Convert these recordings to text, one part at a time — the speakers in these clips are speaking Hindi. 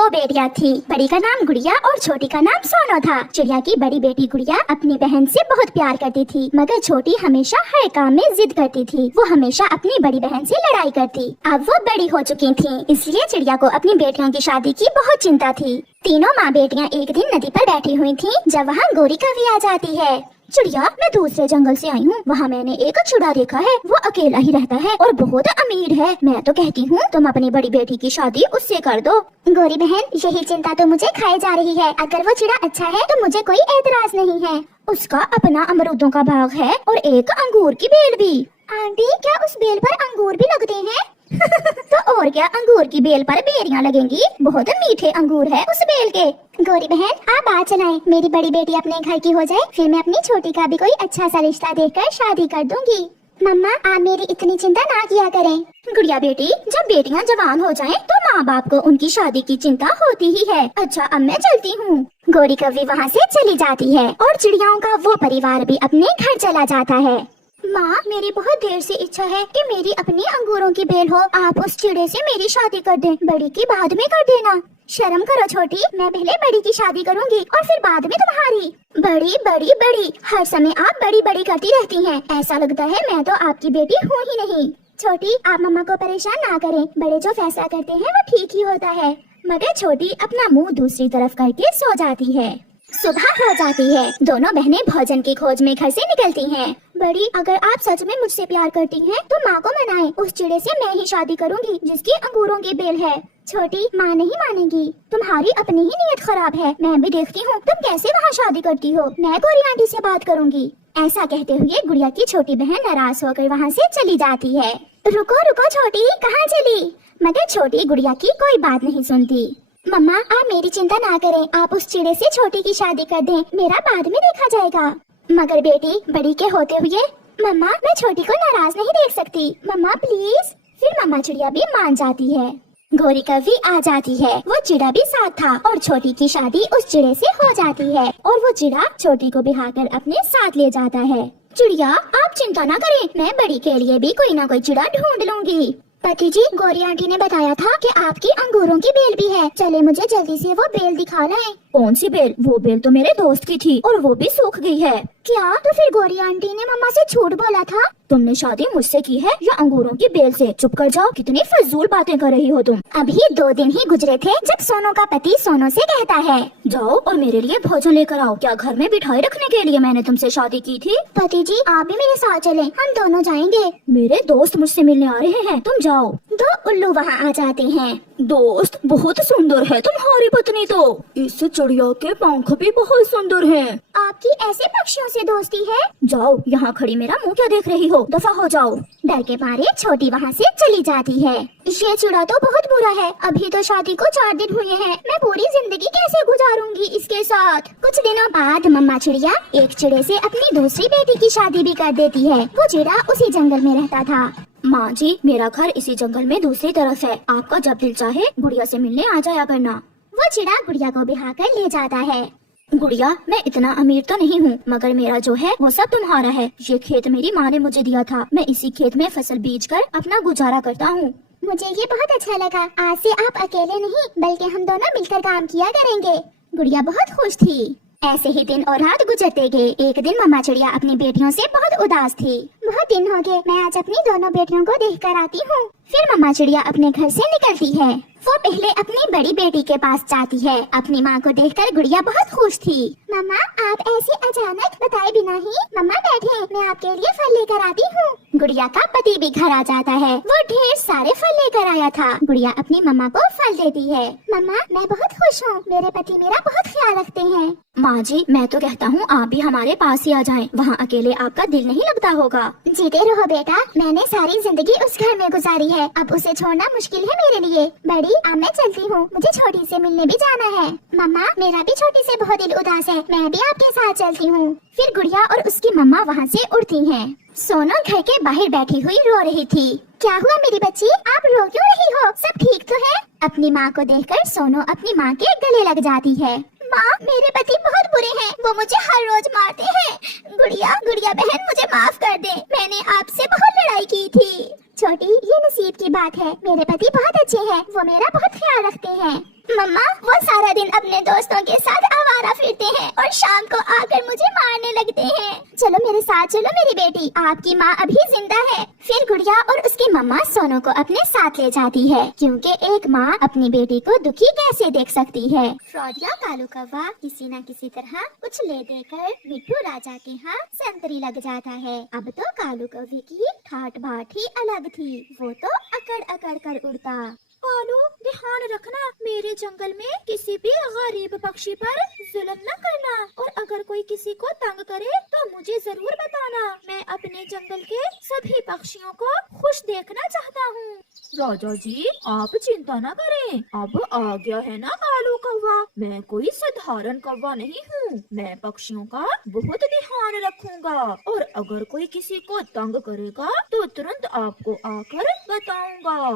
दो बेटियां थी। बड़ी का नाम गुड़िया और छोटी का नाम सोनो था। चिड़िया की बड़ी बेटी गुड़िया अपनी बहन से बहुत प्यार करती थी, मगर छोटी हमेशा हर काम में जिद करती थी। वो हमेशा अपनी बड़ी बहन से लड़ाई करती। अब वो बड़ी हो चुकी थी, इसलिए चिड़िया को अपनी बेटियों की शादी की बहुत चिंता थी। तीनों माँ बेटियाँ एक दिन नदी पर बैठी हुई थी, जब वहाँ गोरी कवि आ जाती है। चिड़िया, मैं दूसरे जंगल से आई हूँ। वहाँ मैंने एक चूड़ा देखा है, वो अकेला ही रहता है और बहुत अमीर है। मैं तो कहती हूँ तुम अपनी बड़ी बेटी की शादी उससे कर दो। गोरी बहन, यही चिंता तो मुझे खाई जा रही है। अगर वो चिड़ा अच्छा है तो मुझे कोई एतराज नहीं है। उसका अपना अमरूदों का बाग है और एक अंगूर की बेल भी। आंटी, क्या उस बेल पर अंगूर भी लगते हैं? तो और क्या, अंगूर की बेल पर बेरियां लगेंगी। बहुत मीठे अंगूर है उस बेल के। गोरी बहन, आप बात चलाएं। मेरी बड़ी बेटी अपने घर की हो जाए, फिर मैं अपनी छोटी का भी कोई अच्छा सा रिश्ता देखकर शादी कर दूंगी। मम्मा, आप मेरी इतनी चिंता ना किया करें। गुड़िया बेटी, जब बेटियां जवान हो जाएं, तो माँ बाप को उनकी शादी की चिंता होती ही है। अच्छा, अब मैं चलती हूँ। गोरी कवि वहाँ से चली जाती है और चिड़ियाओं का वो परिवार भी अपने घर चला जाता है। माँ, मेरी बहुत देर से इच्छा है कि मेरी अपनी अंगूरों की बेल हो। आप उस चिड़े से मेरी शादी कर दें, बड़ी की बाद में कर देना। शर्म करो छोटी, मैं पहले बड़ी की शादी करूंगी और फिर बाद में तुम्हारी। बड़ी बड़ी बड़ी, हर समय आप बड़ी बड़ी करती रहती हैं। ऐसा लगता है मैं तो आपकी बेटी हूँ ही नहीं। छोटी, आप मम्मा को परेशान ना करें। बड़े जो फैसला करते हैं वो ठीक ही होता है। मगर छोटी अपना मुँह दूसरी तरफ करके सो जाती है। सुबह हो जाती है। दोनों बहनें भोजन की खोज में घर से निकलती हैं। बड़ी, अगर आप सच में मुझसे प्यार करती हैं, तो माँ को मनाएं। उस चिड़े से मैं ही शादी करूंगी जिसकी अंगूरों की बेल है। छोटी, माँ नहीं मानेगी। तुम्हारी अपनी ही नीयत खराब है। मैं भी देखती हूँ तुम कैसे वहाँ शादी करती हो। मैं गोरी आंटी से बात करूंगी। ऐसा कहते हुए गुड़िया की छोटी बहन नाराज होकर वहाँ से चली जाती है। रुको रुको छोटी, कहाँ चली? मगर छोटी गुड़िया की कोई बात नहीं सुनती। मम्मा, आप मेरी चिंता ना करें। आप उस चिड़े से छोटी की शादी कर दें, मेरा बाद में देखा जाएगा। मगर बेटी, बड़ी के होते हुए मम्मा, मैं छोटी को नाराज नहीं देख सकती। मम्मा प्लीज। फिर मम्मा चिड़िया भी मान जाती है। गोरी कवि आ जाती है। वो चिड़ा भी साथ था और छोटी की शादी उस चिड़े से हो जाती है और वो चिड़ा छोटी को बिहाकर अपने साथ ले जाता है। चिड़िया, आप चिंता ना करें, मैं बड़ी के लिए भी कोई ना कोई चिड़ा ढूंढ लूंगी। पति जी, गोरी आंटी ने बताया था कि आपकी अंगूरों की बेल भी है। चले मुझे जल्दी से वो बेल दिखा लाएं। कौन सी बेल? वो बेल तो मेरे दोस्त की थी और वो भी सूख गई है। क्या? तो फिर गोरी आंटी ने मम्मा से झूठ बोला था? तुमने शादी मुझसे की है या अंगूरों की बेल से? चुप कर जाओ, कितनी फजूल बातें कर रही हो तुम। अभी 2 दिन ही गुजरे थे जब सोनू का पति सोनू से कहता है, जाओ और मेरे लिए भोजन लेकर आओ। क्या घर में बिठाए रखने के लिए मैंने तुमसे शादी की थी? पति जी, आप भी मेरे साथ चलें, हम दोनों जाएंगे। मेरे दोस्त मुझसे मिलने आ रहे हैं, तुम जाओ। 2 उल्लू वहाँ आ जाते हैं। दोस्त, बहुत सुंदर है तुम्हारी पत्नी तो। इस चिड़िया के पंख भी बहुत सुंदर हैं। आपकी ऐसे पक्षियों से दोस्ती है? जाओ, यहाँ खड़ी मेरा मुंह क्या देख रही हो? दफा हो जाओ। डर के मारे छोटी वहाँ से चली जाती है। ये चिड़ा तो बहुत बुरा है। अभी तो शादी को 4 दिन हुए हैं। मैं पूरी जिंदगी कैसे गुजारूंगी इसके साथ? कुछ दिनों बाद मम्मा चिड़िया एक चिड़े से अपनी दूसरी बेटी की शादी भी कर देती है। वो चिड़ा उसी जंगल में रहता था। माँ जी, मेरा घर इसी जंगल में दूसरी तरफ है। आपका जब दिल चाहे गुड़िया से मिलने आ जाया करना। वो चिड़ा गुड़िया को बिहा कर ले जाता है। गुड़िया, मैं इतना अमीर तो नहीं हूँ, मगर मेरा जो है वो सब तुम्हारा है। ये खेत मेरी माँ ने मुझे दिया था। मैं इसी खेत में फसल बीज कर अपना गुजारा करता हूँ। मुझे ये बहुत अच्छा लगा। आज से आप अकेले नहीं बल्कि हम दोनों मिलकर काम किया करेंगे। गुड़िया बहुत खुश थी। ऐसे ही दिन और रात गुजरते गए। एक दिन मम्मा चिड़िया अपनी बेटियों से बहुत उदास थी। बहुत दिन हो गए, मैं आज अपनी दोनों बेटियों को देख कर आती हूँ। फिर मम्मा चिड़िया अपने घर से निकलती है। वो पहले अपनी बड़ी बेटी के पास जाती है। अपनी माँ को देखकर गुड़िया बहुत खुश थी। मम्मा, आप ऐसे अचानक बताए बिना ही? मम्मा बैठे, मैं आपके लिए फल लेकर आती हूँ। गुड़िया का पति भी घर आ जाता है। वो ढेर सारे फल लेकर आया था। गुड़िया अपनी मम्मा को फल देती है। मम्मा, मैं बहुत खुश हूँ, मेरे पति मेरा बहुत ख्याल रखते हैं। माँ जी, मैं तो कहता हूँ आप भी हमारे पास ही आ जाएं। वहाँ अकेले आपका दिल नहीं लगता होगा। जीते रहो बेटा, मैंने सारी जिंदगी उस घर में गुजारी है, अब उसे छोड़ना मुश्किल है मेरे लिए। बड़ी, अब मैं चलती हूँ, मुझे छोटी से मिलने भी जाना है। मम्मा, मेरा भी छोटी से बहुत दिल उदास है, मैं भी आपके साथ चलती हूँ। फिर गुड़िया और उसकी मम्मा वहाँ से उड़ती हैं। सोनू घर के बाहर बैठी हुई रो रही थी। क्या हुआ मेरी बच्ची, आप रो क्यों रही हो? सब ठीक तो है? अपनी माँ को देखकर सोनू अपनी माँ के गले लग जाती है। माँ, मेरे पति बहुत बुरे हैं, वो मुझे हर रोज मारते हैं। गुड़िया, गुड़िया बहन, मुझे माफ कर दे, मैंने आपसे बहुत लड़ाई की थी। छोटी, ये नसीब की बात है, मेरे पति बहुत अच्छे हैं, वो मेरा बहुत ख्याल रखते हैं। मम्मा, वो सारा दिन अपने दोस्तों के साथ आवारा फिरते हैं और शाम को आकर मुझे मारने लगते हैं। चलो मेरे साथ चलो मेरी बेटी, आपकी माँ अभी जिंदा है। फिर गुड़िया और उसकी मम्मा सोनू को अपने साथ ले जाती है, क्योंकि एक माँ अपनी बेटी को दुखी कैसे देख सकती है। फ्रॉडिया कालू कौवा किसी न किसी तरह कुछ ले देकर मिट्ठू राजा के हाथ संतरी लग जाता है। अब तो कालू कौवे की ठाट बाट ही अलग थी, वो तो अकड़ अकड़ कर उड़ता। कालू, ध्यान रखना, मेरे जंगल में किसी भी गरीब पक्षी पर जुल्म न करना, और अगर कोई किसी को तंग करे तो मुझे जरूर बताना। मैं अपने जंगल के सभी पक्षियों को खुश देखना चाहता हूँ। राजा जी, आप चिंता न करें, अब आ गया है ना कालू कौवा। मैं कोई साधारण कौवा नहीं हूँ, मैं पक्षियों का बहुत ध्यान रखूंगा, और अगर कोई किसी को तंग करेगा तो तुरंत आपको आकर बताऊंगा।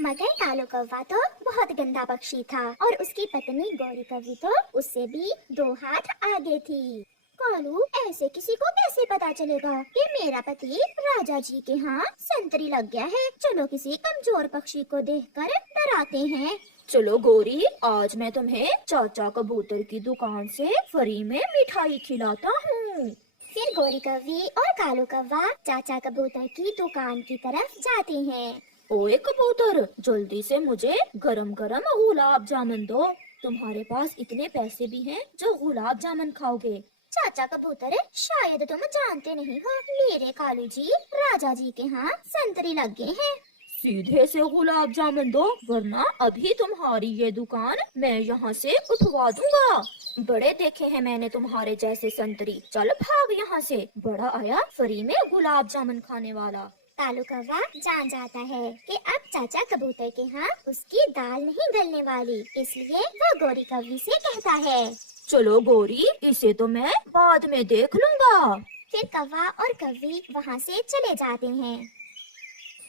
मगर कालू कौवा तो बहुत गंदा पक्षी था, और उसकी पत्नी गौरी कौवी तो उससे भी 2 हाथ आगे थी। कालू, ऐसे किसी को कैसे पता चलेगा कि मेरा पति राजा जी के यहाँ संतरी लग गया है? चलो किसी कमजोर पक्षी को देखकर डराते हैं। चलो गौरी, आज मैं तुम्हें चाचा कबूतर की दुकान से फ्री में मिठाई खिलाता हूँ। फिर गौरी कौवी और कालू कौवा चाचा कबूतर की दुकान की तरफ जाते हैं। ओए कबूतर, जल्दी से मुझे गरम गरम गुलाब जामुन दो। तुम्हारे पास इतने पैसे भी हैं जो गुलाब जामुन खाओगे। चाचा कबूतर, शायद तुम जानते नहीं हो, मेरे कालू जी राजा जी के यहाँ संतरी लग गए हैं। सीधे से गुलाब जामुन दो, वरना अभी तुम्हारी ये दुकान मैं यहाँ से उठवा दूंगा। बड़े देखे हैं मैंने तुम्हारे जैसे संतरी। चल भाग यहाँ से, बड़ा आया फ्री में गुलाब जामुन खाने वाला। कालू कौवा जान जाता है कि अब चाचा कबूतर के यहाँ उसकी दाल नहीं गलने वाली, इसलिए वो गौरी कौवी से कहता है, चलो गौरी, इसे तो मैं बाद में देख लूंगा। फिर कौवा और कौवी वहाँ से चले जाते हैं।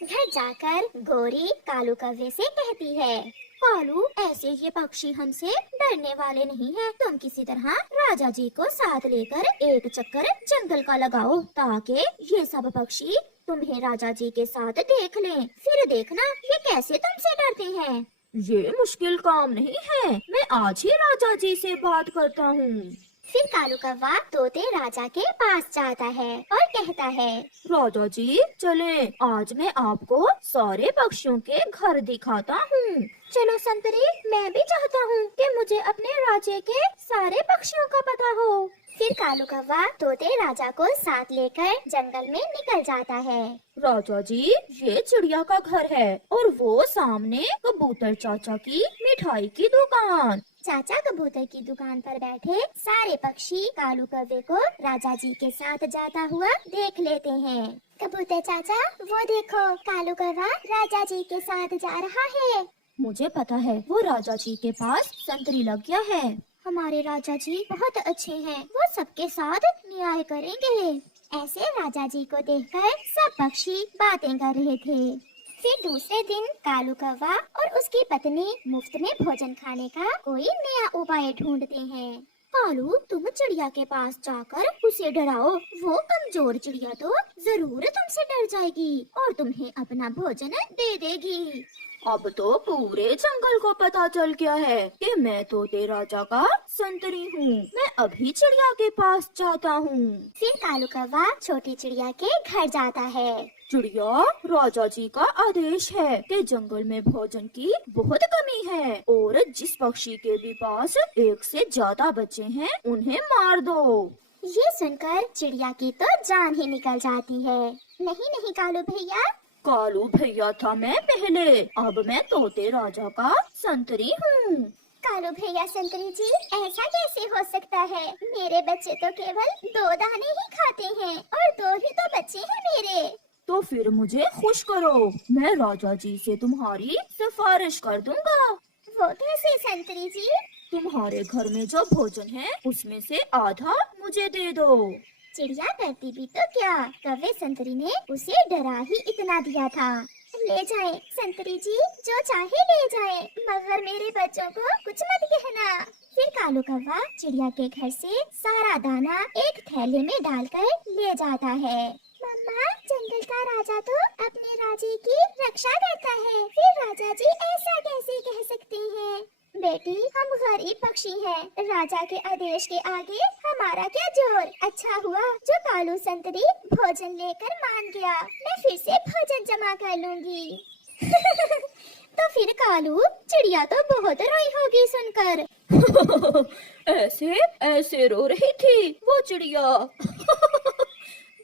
घर जाकर गौरी कालू कौवे से कहती है, कालू, ऐसे ये पक्षी हमसे डरने वाले नहीं हैं। तुम किसी तरह राजा जी को साथ लेकर एक चक्कर जंगल का लगाओ, ताकि ये सब पक्षी तुम्हें राजा जी के साथ देख लें। फिर देखना ये कैसे तुमसे डरते हैं। ये मुश्किल काम नहीं है, मैं आज ही राजा जी से बात करता हूँ। फिर कालू कौवा तोते राजा के पास जाता है और कहता है, राजा जी चलें, आज मैं आपको सारे पक्षियों के घर दिखाता हूँ। चलो संतरी, मैं भी चाहता हूँ कि मुझे अपने राज्य के सारे पक्षियों का पता हो। फिर कालू कौवा तोते राजा को साथ लेकर जंगल में निकल जाता है। राजा जी, ये चिड़िया का घर है, और वो सामने कबूतर चाचा की मिठाई की दुकान। चाचा कबूतर की दुकान पर बैठे सारे पक्षी कालू कौवे को राजा जी के साथ जाता हुआ देख लेते हैं। कबूतर चाचा, वो देखो, कालू कौवा राजा जी के साथ जा रहा है। मुझे पता है, वो राजा जी के पास संतरी लग गया है। हमारे राजा जी बहुत अच्छे हैं, वो सबके साथ न्याय करेंगे। ऐसे राजा जी को देखकर सब पक्षी बातें कर रहे थे। फिर दूसरे दिन कालू कौवा और उसकी पत्नी मुफ्त में भोजन खाने का कोई नया उपाय ढूंढते हैं। कालू, तुम चिड़िया के पास जाकर उसे डराओ, वो कमजोर चिड़िया तो जरूर तुमसे डर जाएगी और तुम्हें अपना भोजन दे देगी। अब तो पूरे जंगल को पता चल गया है कि मैं तोते राजा का संतरी हूँ। मैं अभी चिड़िया के पास जाता हूँ। फिर कालू कौवा छोटी चिड़िया के घर जाता है। चिड़िया, राजा जी का आदेश है कि जंगल में भोजन की बहुत कमी है, और जिस पक्षी के भी पास एक से ज्यादा बच्चे हैं उन्हें मार दो। ये सुनकर चिड़िया की तो जान ही निकल जाती है। नहीं नहीं कालू भैया, कालू भैया था मैं पहले, अब मैं तोते राजा का संतरी हूँ। कालू भैया संतरी जी, ऐसा कैसे हो सकता है? मेरे बच्चे तो केवल 2 दाने ही खाते हैं और 2 ही तो बच्चे हैं मेरे। तो फिर मुझे खुश करो, मैं राजा जी से तुम्हारी सिफारिश कर दूंगा। वो कैसे संतरी जी? तुम्हारे घर में जो भोजन है उसमें से आधा मुझे दे दो। चिड़िया डरती भी तो क्या, कौवे संतरी ने उसे डरा ही इतना दिया था। ले जाए संतरी जी, जो चाहे ले जाए, मगर मेरे बच्चों को कुछ मत कहना। फिर कालू कौवा चिड़िया के घर से सारा दाना एक थैले में डालकर ले जाता है। माँ, जंगल का राजा तो अपने राज्य की रक्षा करता है, फिर राजा जी ऐसा कैसे कह सकते हैं? बेटी, हम गरीब पक्षी हैं। राजा के आदेश के आगे हमारा क्या जोर। अच्छा हुआ जो कालू संतरी भोजन लेकर मान गया। मैं फिर से भोजन जमा कर लूंगी। तो फिर कालू, चिड़िया तो बहुत रोई होगी सुनकर। ऐसे ऐसे रो रही थी वो चिड़िया।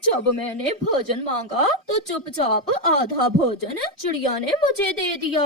जब मैंने भोजन मांगा तो चुपचाप आधा भोजन चिड़िया ने मुझे दे दिया।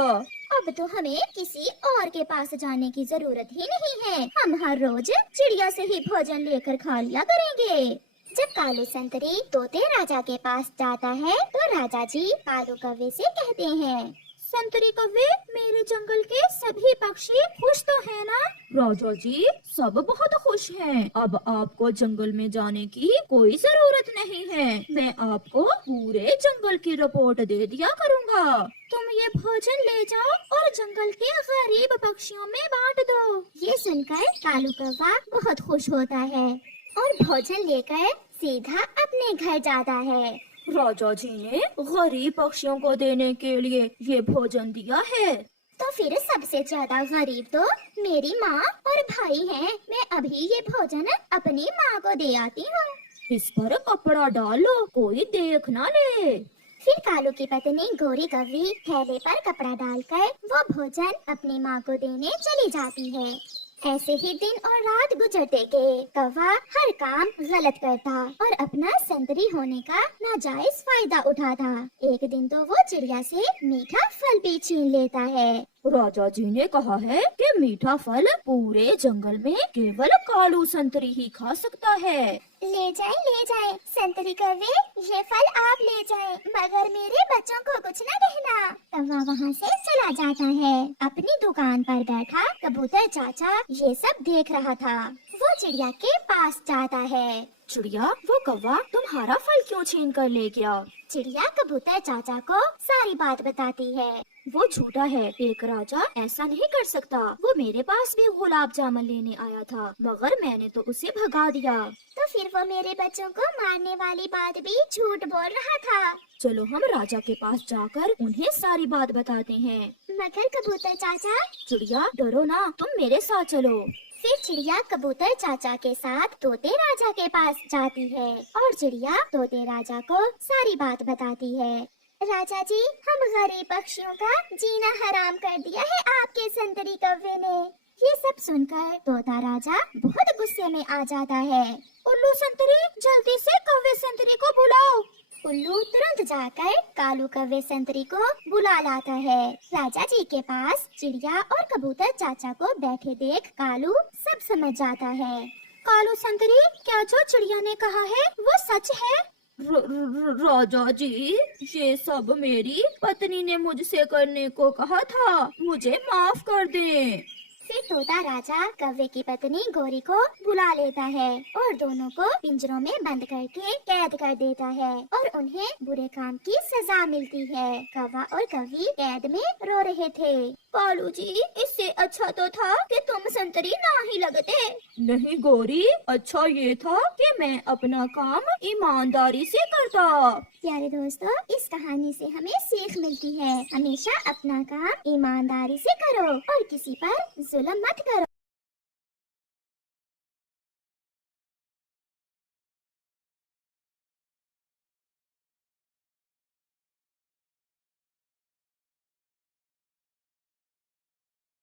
अब तो हमें किसी और के पास जाने की जरूरत ही नहीं है। हम हर रोज चिड़िया से ही भोजन लेकर खा लिया करेंगे। जब कालू संतरी तोते राजा के पास जाता है तो राजा जी कालू कौवे से कहते हैं, संतरी कौवे, मेरे जंगल के सभी पक्षी खुश तो है ना? राजा जी सब बहुत खुश हैं। अब आपको जंगल में जाने की कोई जरूरत नहीं है। मैं आपको पूरे जंगल की रिपोर्ट दे दिया करूँगा। तुम ये भोजन ले जाओ और जंगल के गरीब पक्षियों में बांट दो। ये सुनकर कालू कौवा बहुत खुश होता है और भोजन लेकर सीधा अपने घर जाता है। राजा जी ने गरीब पक्षियों को देने के लिए ये भोजन दिया है। तो फिर सबसे ज्यादा गरीब तो मेरी माँ और भाई हैं। मैं अभी ये भोजन अपनी माँ को दे आती हूँ। इस पर कपड़ा डालो, कोई देख ना ले। फिर कालू की पत्नी गोरी कौवी थैले पर कपड़ा डालकर वो भोजन अपनी माँ को देने चली जाती है। ऐसे ही दिन और रात गुजरते गए। कौवा हर काम गलत करता और अपना संतरी होने का नाजायज फायदा उठाता। एक दिन तो वो चिड़िया से मीठा फल भी छीन लेता है। राजा जी ने कहा है कि मीठा फल पूरे जंगल में केवल कालू संतरी ही खा सकता है। ले जाए संतरी कौवे, ये फल आप ले जाए, मगर मेरे बच्चों को कुछ न कहना। कौवा वहाँ से चला जाता है। अपनी दुकान पर बैठा कबूतर चाचा ये सब देख रहा था। वो चिड़िया के पास जाता है। चिड़िया, वो कौवा तुम्हारा फल क्यों छीन कर ले गया? चिड़िया कबूतर चाचा को सारी बात बताती है। वो झूठा है। एक राजा ऐसा नहीं कर सकता। वो मेरे पास भी गुलाब जामुन लेने आया था, मगर मैंने तो उसे भगा दिया। तो फिर वो मेरे बच्चों को मारने वाली बात भी झूठ बोल रहा था। चलो हम राजा के पास जाकर उन्हें सारी बात बताते हैं। मगर कबूतर चाचा। चिड़िया, डरो ना, तुम मेरे साथ चलो। फिर चिड़िया कबूतर चाचा के साथ तोते राजा के पास जाती है और चिड़िया तोते राजा को सारी बात बताती है। राजा जी, हम गरीब पक्षियों का जीना हराम कर दिया है आपके संतरी कौवे ने। ये सब सुनकर तोता राजा बहुत गुस्से में आ जाता है। उल्लू संतरी, जल्दी से कौवे संतरी को बुलाओ। उल्लू तुरंत जाकर कालू कौवे संतरी को बुला लाता है। राजा जी के पास चिड़िया और कबूतर चाचा को बैठे देख कालू सब समझ जाता है। कालू संतरी, क्या जो चिड़िया ने कहा है वो सच है? राजा जी, ये सब मेरी पत्नी ने मुझसे करने को कहा था, मुझे माफ कर दें। फिर तोता राजा कौवे की पत्नी गोरी को बुला लेता है और दोनों को पिंजरों में बंद करके कैद कर देता है और उन्हें बुरे काम की सजा मिलती है। कौवा और कौवी कैद में रो रहे थे। कालू जी, इससे अच्छा तो था कि तुम संतरी ना ही लगते। नहीं गोरी, अच्छा ये था कि मैं अपना काम ईमानदारी से करता। प्यारे दोस्तों, इस कहानी से हमें सीख मिलती है, हमेशा अपना काम ईमानदारी से करो और किसी पर जुल्म मत करो।